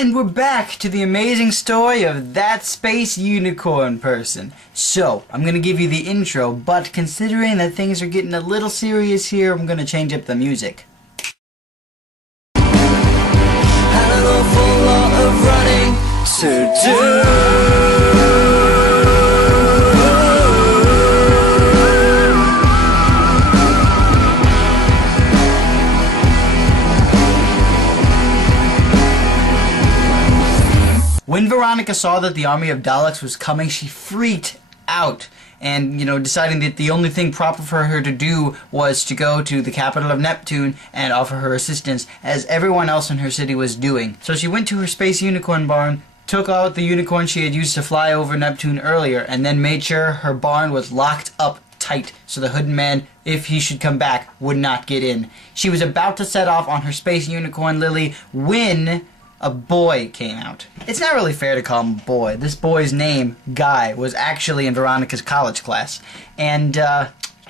And we're back to the amazing story of that space unicorn person. So, I'm gonna give you the intro, but considering that things are getting a little serious here, I'm gonna change up the music. Had an awful lot of running to do. When Veronica saw that the army of Daleks was coming, she freaked out. And, deciding that the only thing proper for her to do was to go to the capital of Neptune and offer her assistance, as everyone else in her city was doing. So she went to her space unicorn barn, took out the unicorn she had used to fly over Neptune earlier, and then made sure her barn was locked up tight so the hooded man, if he should come back, would not get in. She was about to set off on her space unicorn Lily when a boy came out. It's not really fair to call him a boy. This boy's name, Guy, was actually in Veronica's college class, and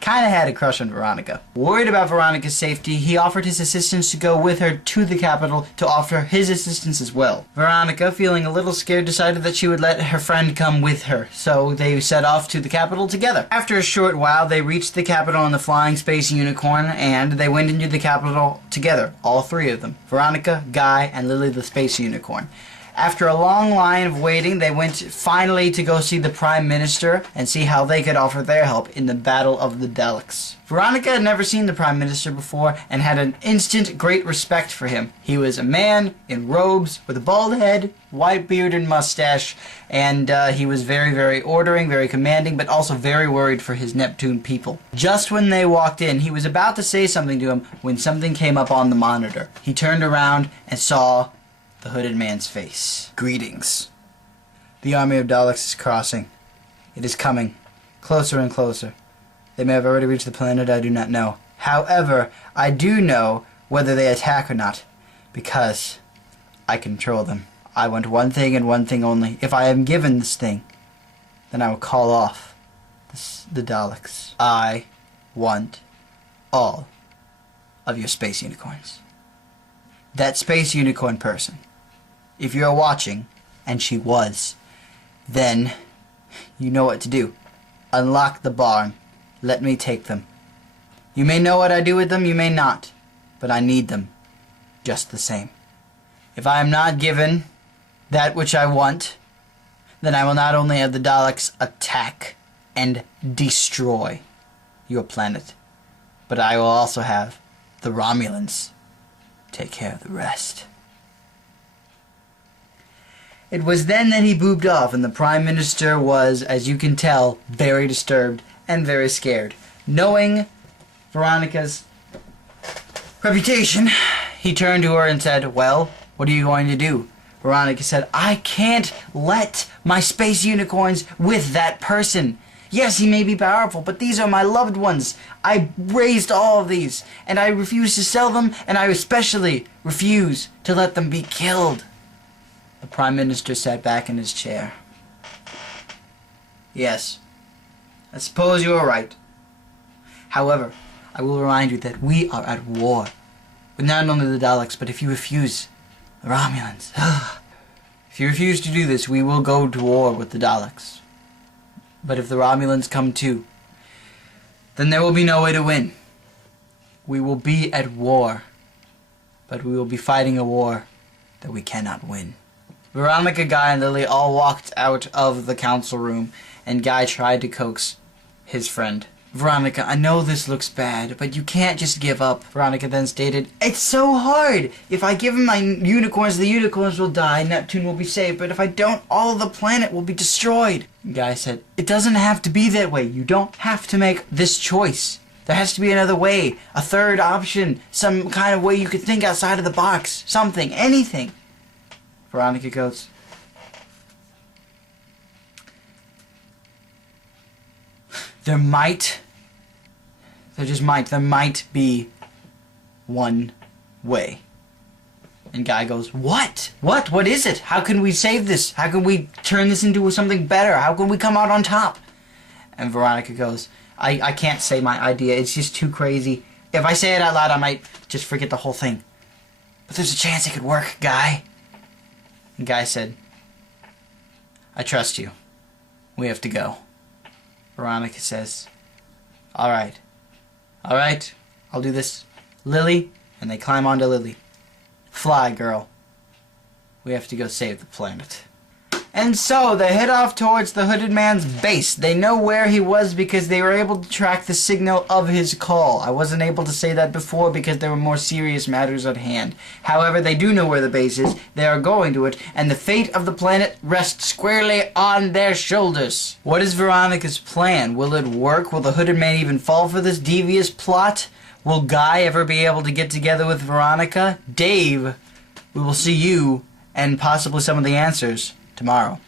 kind of had a crush on Veronica. Worried about Veronica's safety, he offered his assistance to go with her to the capital to offer his assistance as well. Veronica, feeling a little scared, decided that she would let her friend come with her, so they set off to the capital together. After a short while, they reached the capital on the flying space unicorn, and they went into the capital together, all three of them. Veronica, Guy, and Lily the space unicorn. After a long line of waiting, they went finally to go see the Prime Minister and see how they could offer their help in the Battle of the Daleks. Veronica had never seen the Prime Minister before and had an instant great respect for him. He was a man in robes with a bald head, white beard and mustache, and he was very, very ordering, very commanding, but also very worried for his Neptune people. Just when they walked in, he was about to say something to him when something came up on the monitor. He turned around and saw the hooded man's face. Greetings. The army of Daleks is crossing. It is coming. Closer and closer. They may have already reached the planet, I do not know. However, I do know whether they attack or not, because I control them. I want one thing and one thing only. If I am given this thing, then I will call off the Daleks. I want all of your space unicorns. That space unicorn person, if you're watching, and she was, then you know what to do. Unlock the barn. Let me take them. You may know what I do with them, you may not, but I need them just the same. If I am not given that which I want, then I will not only have the Daleks attack and destroy your planet, but I will also have the Romulans take care of the rest. It was then that he booped off, and the Prime Minister was, as you can tell, very disturbed and very scared. Knowing Veronica's reputation, he turned to her and said, "Well, what are you going to do?" Veronica said, "I can't let my space unicorns with that person. Yes, he may be powerful, but these are my loved ones. I raised all of these, and I refuse to sell them, and I especially refuse to let them be killed." The Prime Minister sat back in his chair. "Yes, I suppose you are right. However, I will remind you that we are at war with not only the Daleks, but if you refuse, the Romulans. If you refuse to do this, we will go to war with the Daleks. But if the Romulans come too, then there will be no way to win. We will be at war, but we will be fighting a war that we cannot win." Veronica, Guy, and Lily all walked out of the council room, and Guy tried to coax his friend. "Veronica, I know this looks bad, but you can't just give up." Veronica then stated, "It's so hard. If I give him my unicorns, the unicorns will die, Neptune will be saved, but if I don't, all of the planet will be destroyed." Guy said, "It doesn't have to be that way. You don't have to make this choice. There has to be another way, a third option, some kind of way you could think outside of the box, something, anything." Veronica goes, there might be one way." And Guy goes, What? What is it? How can we save this? How can we turn this into something better? How can we come out on top? And Veronica goes, I can't say my idea. It's just too crazy. If I say it out loud, I might just forget the whole thing. But there's a chance it could work, Guy. The guy said, I trust you. We have to go. Veronica says, Alright. Alright, I'll do this. Lily, and they climb onto Lily. Fly, girl. We have to go save the planet. And so they head off towards the hooded man's base. They know where he was because they were able to track the signal of his call. I wasn't able to say that before because there were more serious matters at hand. However, they do know where the base is. They are going to it, and the fate of the planet rests squarely on their shoulders. What is Veronica's plan? Will it work? Will the hooded man even fall for this devious plot? Will Guy ever be able to get together with Veronica? Dave, we will see you and possibly some of the answers tomorrow.